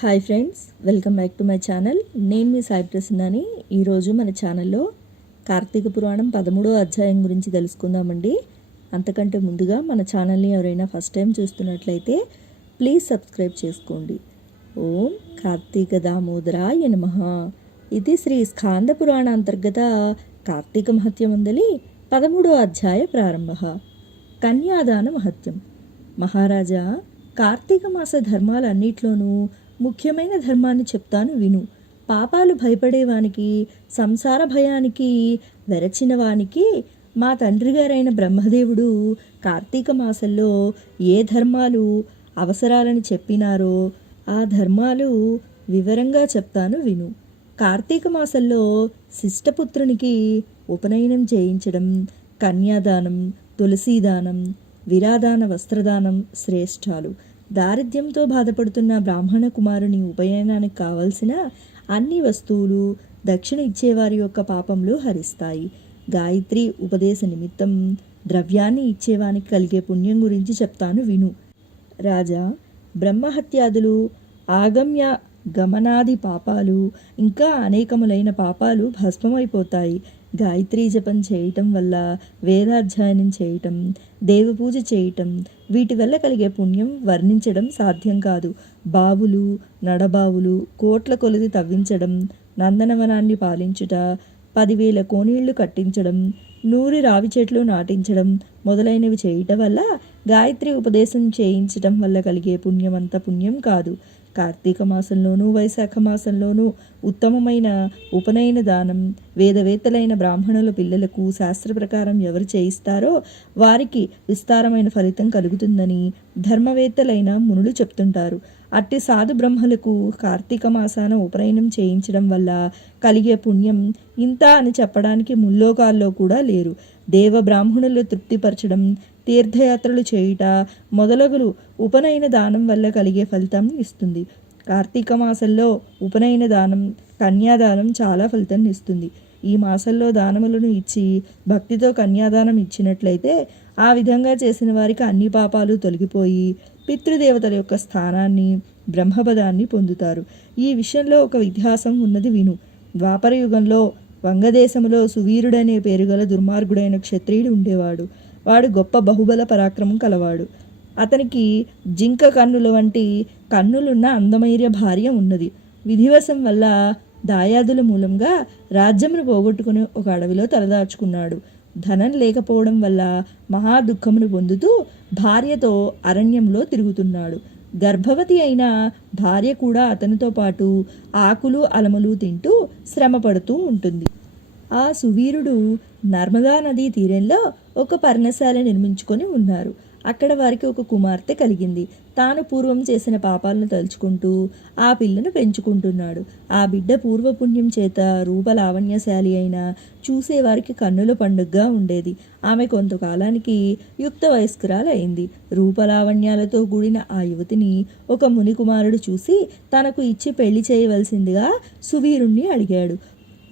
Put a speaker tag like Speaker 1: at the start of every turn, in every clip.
Speaker 1: Hi friends welcome back to my channel. నేను మీ సాయి ప్రసన్నాని. ఈరోజు మన ఛానల్లో కార్తీక పురాణం పదమూడో అధ్యాయం గురించి తెలుసుకుందామండి. అంతకంటే ముందుగా మన ఛానల్ని ఎవరైనా ఫస్ట్ టైం చూస్తున్నట్లయితే ప్లీజ్ సబ్స్క్రైబ్ చేసుకోండి. ఓం కార్తీక దామోదరాయ నమ. ఇది శ్రీ స్కాంద పురాణ అంతర్గత కార్తీక మహత్యం ఉందలి పదమూడో అధ్యాయ ప్రారంభ. కన్యాదాన మహత్యం. మహారాజా కార్తీక మాస ధర్మాలన్నిట్లోనూ ముఖ్యమైన ధర్మాన్ని చెప్తాను విను. పాపాలు భయపడేవానికి సంసార భయానికి వెరచిన వానికి మా తండ్రి గారైన బ్రహ్మదేవుడు కార్తీక మాసంలో ఏ ధర్మాలు అవసరాలని చెప్పినారో ఆ ధర్మాలు వివరంగా చెప్తాను విను. కార్తీక మాసంలో శిష్టపుత్రునికి ఉపనయనం చేయించడం కన్యాదానం తులసీదానం విరాదాన వస్త్రదానం శ్రేష్ఠాలు దారిద్ర్యంతో బాధపడుతున్న బ్రాహ్మణ కుమారుని ఉపనయనానికి కావలసిన అన్ని వస్తువులు దక్షిణ ఇచ్చేవారి యొక్క పాపములు హరిస్తాయి. గాయత్రి ఉపదేశ నిమిత్తం ద్రవ్యాన్ని ఇచ్చేవానికి కలిగే పుణ్యం గురించి చెప్తాను విను. రాజా బ్రహ్మహత్యాదులు ఆగమ్య గమనాది పాపాలు ఇంకా అనేకములైన పాపాలు భస్మమైపోతాయి. గాయత్రీ జపం చేయటం వల్ల వేదాధ్యయనం చేయటం దేవపూజ చేయటం వీటి వల్ల కలిగే పుణ్యం వర్ణించడం సాధ్యం కాదు. బావులు నడబావులు కోట్ల కొలది తవ్వించడం నందనవనాన్ని పాలించుట పదివేల కోనీళ్ళు కట్టించడం నూరి రావి చెట్లు నాటించడం మొదలైనవి చేయటం వల్ల గాయత్రి ఉపదేశం చేయించటం వల్ల కలిగే పుణ్యం అంత పుణ్యం కాదు. కార్తీక మాసంలోనూ వైశాఖ మాసంలోనూ ఉత్తమమైన ఉపనయన దానం వేదవేత్తలైన బ్రాహ్మణుల పిల్లలకు శాస్త్ర ప్రకారం ఎవరు చేయిస్తారో వారికి విస్తారమైన ఫలితం కలుగుతుందని ధర్మవేత్తలైన మునులు చెప్తుంటారు. అట్టి సాధు బ్రహ్మలకు కార్తీక మాసాన ఉపనయనం చేయించడం వల్ల కలిగే పుణ్యం ఇంత అని చెప్పడానికి ముల్లోకాల్లో కూడా లేరు. దేవ బ్రాహ్మణులు తృప్తిపరచడం తీర్థయాత్రలు చేయుట మొదలగులు ఉపనయన దానం వల్ల కలిగే ఫలితం ఇస్తుంది. కార్తీక మాసంలో ఉపనయన దానం కన్యాదానం చాలా ఫలితం ఇస్తుంది. ఈ మాసంలో దానములను ఇచ్చి భక్తితో కన్యాదానం ఇచ్చినట్లయితే ఆ విధంగా చేసిన వారికి అన్ని పాపాలు తొలగిపోయి పితృదేవతల యొక్క స్థానాన్ని బ్రహ్మపదాన్ని పొందుతారు. ఈ విషయంలో ఒక ఇతిహాసం ఉన్నది విను. ద్వాపర యుగంలో వంగదేశంలో సువీరుడనే పేరు గల దుర్మార్గుడైన క్షత్రియుడు ఉండేవాడు. వాడు గొప్ప బహుబల పరాక్రమం కలవాడు. అతనికి జింక కన్నుల వంటి కన్నులున్న అందమైర్య భార్య ఉన్నది. విధివశం వల్ల దాయాదుల మూలంగా రాజ్యమును పోగొట్టుకుని ఒక అడవిలో తలదాచుకున్నాడు. ధనం లేకపోవడం వల్ల మహా దుఃఖమును పొందుతూ భార్యతో అరణ్యంలో తిరుగుతున్నాడు. గర్భవతి అయిన భార్య కూడా అతనితో పాటు ఆకులు అలములు తింటూ శ్రమపడుతూ ఉంటుంది. ఆ సువీరుడు నర్మదా నదీ తీరంలో ఒక పర్ణశాల నిర్మించుకొని ఉన్నారు. అక్కడ వారికి ఒక కుమార్తె కలిగింది. తాను పూర్వం చేసిన పాపాలను తలుచుకుంటూ ఆ పిల్లను పెంచుకుంటున్నాడు. ఆ బిడ్డ పూర్వపుణ్యం చేత రూపలావణ్యశాలి అయిన చూసేవారికి కన్నుల పండుగగా ఉండేది. ఆమె కొంతకాలానికి యుక్త వయస్కురాలైంది రూపలావణ్యాలతో కూడిన ఆ యువతిని ఒక మునికుమారుడు చూసి తనకు ఇచ్చి పెళ్ళి చేయవలసిందిగా సువీరుణ్ణి అడిగాడు.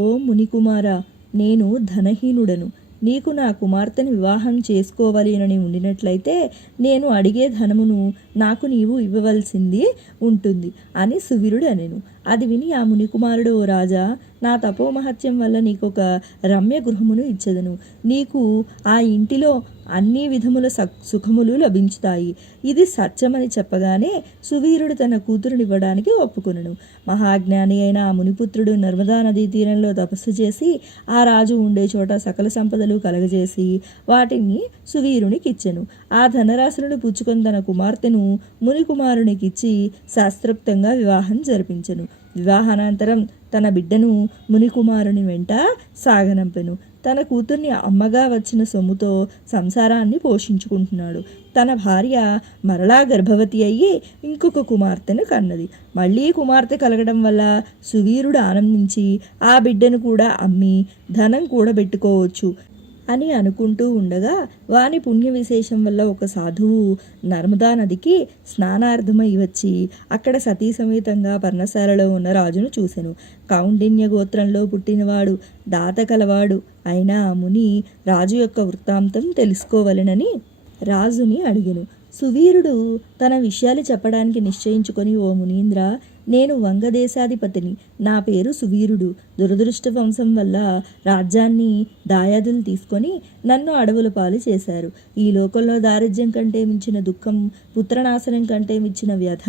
Speaker 1: ఓ మునికుమారా నేను ధనహీనుడను. నీకు నా కుమార్తెను వివాహం చేసుకోవాలని ఉండినట్లయితే నేను అడిగే ధనమును నాకు నీవు ఇవ్వవలసింది ఉంటుంది అని సువీరుడు అనెను. అది విని ఆ మునికుమారుడు ఓ రాజా నా తపోమహత్యం వల్ల నీకు ఒక రమ్య గృహమును ఇచ్చదను. నీకు ఆ ఇంటిలో అన్ని విధముల సుఖములు లభించుతాయి. ఇది సత్యమని చెప్పగానే సువీరుడు తన కూతురునివ్వడానికి ఒప్పుకొనను. మహాజ్ఞాని అయిన ఆ మునిపుత్రుడు నర్మదా నదీ తీరంలో తపస్సు చేసి ఆ రాజు ఉండే చోట సకల సంపదలు కలగజేసి వాటిని సువీరునికిచ్చెను ఆ ధనరాశులను పుచ్చుకొని తన కుమార్తెను మునికుమారునికిచ్చి శాస్త్రోక్తంగా వివాహం జరిపించెను. వివాహానంతరం తన బిడ్డను మునికుమారుని వెంట సాగనంపెను. తన కూతుర్ని అమ్మగా వచ్చిన సొమ్ముతో సంసారాన్ని పోషించుకుంటున్నాడు. తన భార్య మరలా గర్భవతి అయ్యి ఇంకొక కుమార్తెను కన్నది. మళ్ళీ కుమార్తె కలగడం వల్ల సువీరుడు ఆనందించి ఆ బిడ్డను కూడా అమ్మి ధనం కూడబెట్టుకోవచ్చు. అని అనుకుంటూ ఉండగా వాని పుణ్య విశేషం వల్ల ఒక సాధువు నర్మదా నదికి స్నానార్థమై వచ్చి అక్కడ సతీ సమేతంగా పర్ణశాలలో ఉన్న రాజును చూసెను. కౌండిన్య గోత్రంలో పుట్టినవాడు దాత కలవాడు అయినా ఆ ముని రాజు యొక్క వృత్తాంతం తెలుసుకోవలెనని రాజుని అడిగాను. సువీరుడు తన విషయాలు చెప్పడానికి నిశ్చయించుకొని ఓ మునీంద్ర నేను వంగదేశాధిపతిని. నా పేరు సువీరుడు. దురదృష్ట వంశం వల్ల రాజ్యాన్ని దాయాదులు తీసుకొని నన్ను అడవుల పాలు చేశారు. ఈ లోకంలో దారిద్ర్యం కంటే మించిన దుఃఖం పుత్రనాశనం కంటే మించిన వ్యధ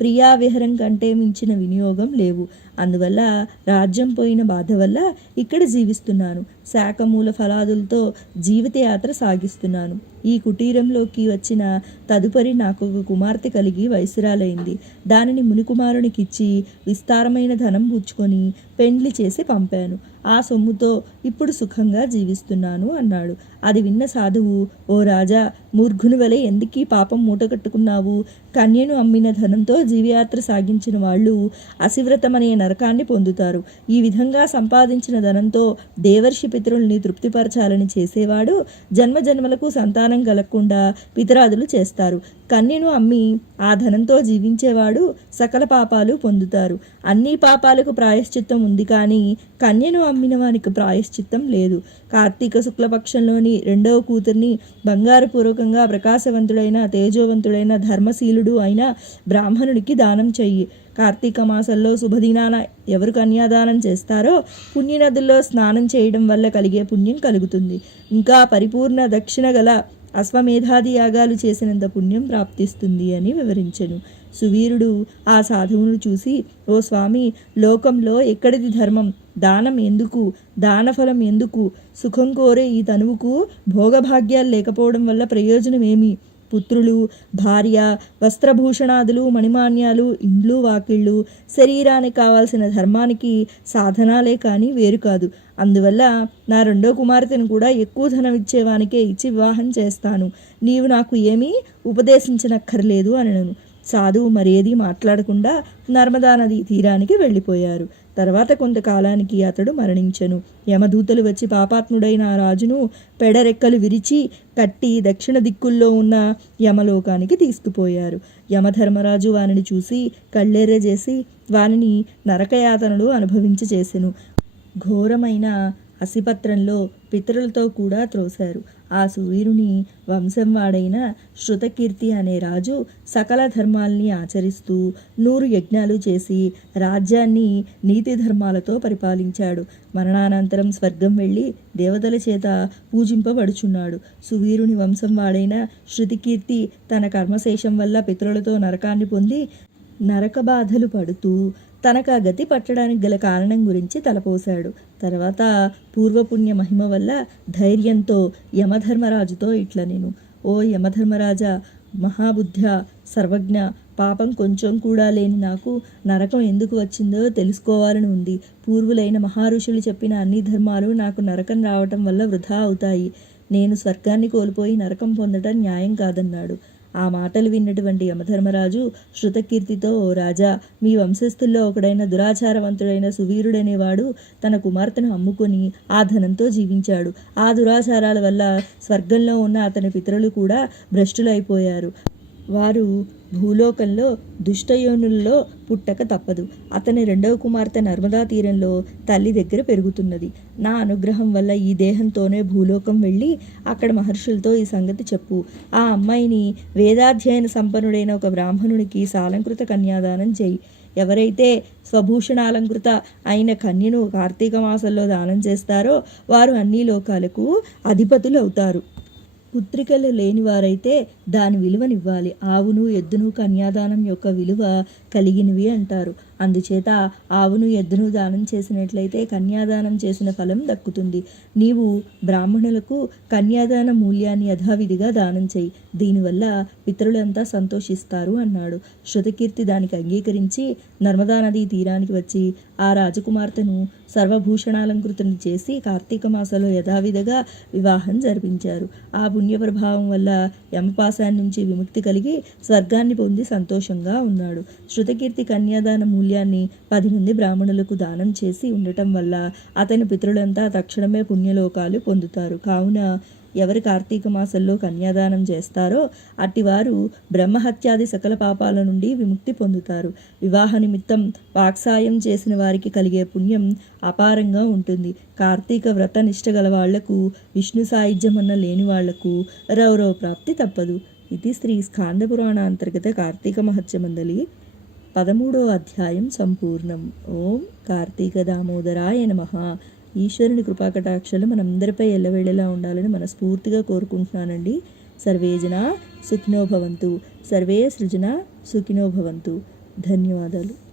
Speaker 1: ప్రియావిహరం కంటే మించిన వినియోగం లేవు. అందువల్ల రాజ్యం పోయిన బాధ వల్ల ఇక్కడ జీవిస్తున్నాను. శాఖమూల ఫలాదులతో జీవితయాత్ర సాగిస్తున్నాను. ఈ కుటీరంలోకి వచ్చిన తదుపరి నాకు ఒక కుమార్తె కలిగి వయసురాలైంది దానిని మునికుమారునికిచ్చి విస్తారమైన ధనం పుచ్చుకొని పెండ్లి చేసి చేసి పంపాను. ఆ సొమ్ముతో ఇప్పుడు సుఖంగా జీవిస్తున్నాను అన్నాడు. అది విన్న సాధువు ఓ రాజా మూర్ఘుని వలె ఎందుకీ పాపం మూటగట్టుకున్నావు? కన్యను అమ్మిన ధనంతో జీవయాత్ర సాగించిన వాళ్ళు అసివ్రతమనే నరకాన్ని పొందుతారు. ఈ విధంగా సంపాదించిన ధనంతో దేవర్షి పితరుల్ని తృప్తిపరచాలని చేసేవాడు జన్మజన్మలకు సంతానం కలగకుండా పితరాదులు చేస్తారు. కన్యను అమ్మి ఆ ధనంతో జీవించేవాడు సకల పాపాలు పొందుతారు. అన్ని పాపాలకు ప్రాయశ్చిత్తం ఉంది కానీ కన్యను అమ్మిన వానికి ప్రాయశ్చిత్తం లేదు. కార్తీక శుక్లపక్షంలోని రెండవ కూతుర్ని బంగారపూర్వకంగా ప్రకాశవంతుడైన తేజోవంతుడైన ధర్మశీలుడు అయిన బ్రాహ్మణుడికి దానం చెయ్యి. కార్తీక మాసంలో శుభదినాన ఎవరు కన్యాదానం చేస్తారో పుణ్యనదుల్లో స్నానం చేయడం వల్ల కలిగే పుణ్యం కలుగుతుంది. ఇంకా పరిపూర్ణ దక్షిణ గల అశ్వమేధాది యాగాలు చేసినంత పుణ్యం ప్రాప్తిస్తుంది అని వివరించెను. సువీరుడు ఆ సాధువును చూసి ఓ స్వామి లోకంలో ఎక్కడిది ధర్మం? దానం ఎందుకు? దానఫలం ఎందుకు? సుఖం కోరే ఈ తనువుకు భోగభాగ్యాలు లేకపోవడం వల్ల ప్రయోజనం ఏమి? పుత్రులు భార్య వస్త్రభూషణాదులు మణిమాన్యాలు ఇండ్లు వాకిళ్ళు శరీరానికి కావాల్సిన ధర్మానికి సాధనాలే కానీ వేరు కాదు. అందువల్ల నా రెండో కుమార్తెను కూడా ఎక్కువ ధనం ఇచ్చేవానికే ఇచ్చి వివాహం చేస్తాను. నీవు నాకు ఏమీ ఉపదేశించనక్కర్లేదు అనను. సాధువు మరేది మాట్లాడకుండా నర్మదా నది తీరానికి వెళ్ళిపోయారు. తర్వాత కొంతకాలానికి అతడు మరణించెను. యమదూతలు వచ్చి పాపాత్ముడైన ఆ రాజును పెడరెక్కలు విరిచి కట్టి దక్షిణ దిక్కుల్లో ఉన్న యమలోకానికి తీసుకుపోయారు. యమధర్మరాజు వానిని చూసి కళ్ళెర్రజేసి వానిని నరకయాతనలు అనుభవించి చేసెను. ఘోరమైన అసిపత్రంలో పితరులతో కూడా త్రోశారు ఆ సూర్యుని వంశం వాడైన శృతకీర్తి అనే రాజు సకల ధర్మాల్ని ఆచరిస్తూ నూరు యజ్ఞాలు చేసి రాజ్యాన్ని నీతి ధర్మాలతో పరిపాలించాడు. మరణానంతరం స్వర్గం వెళ్ళి దేవతల చేత పూజింపబడుచున్నాడు. సువీరుని వంశం వాడైన శృతికీర్తి తన కర్మశేషం వల్ల పితరులతో నరకాన్ని పొంది నరక బాధలు పడుతూ తనకు ఆ గతి పట్టడానికి గల కారణం గురించి తలపోశాడు. తర్వాత పూర్వపుణ్య మహిమ వల్ల ధైర్యంతో యమధర్మరాజుతో ఇట్ల నేను ఓ యమధర్మరాజా మహాబుద్ధ సర్వజ్ఞ పాపం కొంచెం కూడా లేని నాకు నరకం ఎందుకు వచ్చిందో తెలుసుకోవాలని ఉంది. పూర్వులైన మహారుషులు చెప్పిన అన్ని ధర్మాలు నాకు నరకం రావటం వల్ల వృధా అవుతాయి. నేను స్వర్గాన్ని కోల్పోయి నరకం పొందటం న్యాయం కాదన్నాడు. ఆ మాటలు విన్నటువంటి యమధర్మరాజు శృతకీర్తితో ఓ రాజా మీ వంశస్థుల్లో ఒకడైన దురాచారవంతుడైన సువీరుడనేవాడు తన కుమార్తెను అమ్ముకొని ఆ ధనంతో జీవించాడు. ఆ దురాచారాల వల్ల స్వర్గంలో ఉన్న అతని పితరులు కూడా భ్రష్టులైపోయారు. వారు భూలోకంలో దుష్టయోనుల్లో పుట్టక తప్పదు. అతని రెండవ కుమార్తె నర్మదా తీరంలో తల్లి దగ్గర పెరుగుతున్నది. నా అనుగ్రహం వల్ల ఈ దేహంతోనే భూలోకం వెళ్ళి అక్కడ మహర్షులతో ఈ సంగతి చెప్పు. ఆ అమ్మాయిని వేదాధ్యయన సంపన్నుడైన ఒక బ్రాహ్మణునికి సాలంకృత కన్యాదానం చేయి. ఎవరైతే స్వభూషణాలంకృత అయిన కన్యను కార్తీక మాసంలో దానం చేస్తారో వారు అన్ని లోకాలకు అధిపతులు అవుతారు. పుత్రికలు లేనివారైతే దాని విలువనివ్వాలి. ఆవును ఎద్దును కన్యాదానం యొక్క విలువ కలిగినవి అంటారు. అందుచేత ఆవును ఎద్దును దానం చేసినట్లయితే కన్యాదానం చేసిన ఫలం దక్కుతుంది. నీవు బ్రాహ్మణులకు కన్యాదాన మూల్యాన్ని యథావిధిగా దానం చేయి. దీనివల్ల పితరులంతా సంతోషిస్తారు అన్నాడు. శృతకీర్తి దానికి అంగీకరించి నర్మదా నదీ తీరానికి వచ్చి ఆ రాజకుమార్తెను సర్వభూషణాలంకృతిని చేసి కార్తీక మాసంలో యథావిధిగా వివాహం జరిపించారు. ఆ పుణ్య ప్రభావం వల్ల యమపాసాన్ని నుంచి విముక్తి కలిగి స్వర్గాన్ని పొంది సంతోషంగా ఉన్నాడు. శృతకీర్తి కన్యాదాన మూల్యం మూల్యాన్ని పది మంది బ్రాహ్మణులకు దానం చేసి ఉండటం వల్ల అతని పితరులంతా తక్షణమే పుణ్యలోకాలు పొందుతారు. కావున ఎవరి కార్తీక మాసంలో కన్యాదానం చేస్తారో అట్టివారు బ్రహ్మహత్యాది సకల పాపాల నుండి విముక్తి పొందుతారు. వివాహ నిమిత్తం వాక్సాయం చేసిన వారికి కలిగే పుణ్యం అపారంగా ఉంటుంది. కార్తీక వ్రత నిష్ట గల వాళ్ళకు విష్ణు సాయుధ్యం అన్న లేని వాళ్ళకు రౌరవ ప్రాప్తి తప్పదు. ఇది శ్రీ స్కాంద పురాణ అంతర్గత కార్తీక మహత్యమందలి పదమూడో అధ్యాయం సంపూర్ణం. ఓం కార్తీక దామోదరాయ నమ. ఈశ్వరుని కృపాకటాక్షలు మనందరిపై ఎల్లవేళలా ఉండాలని మనస్ఫూర్తిగా కోరుకుంటున్నానండి. సర్వే జన భవంతు. సర్వే సృజన సుఖినోభవంతు ధన్యవాదాలు.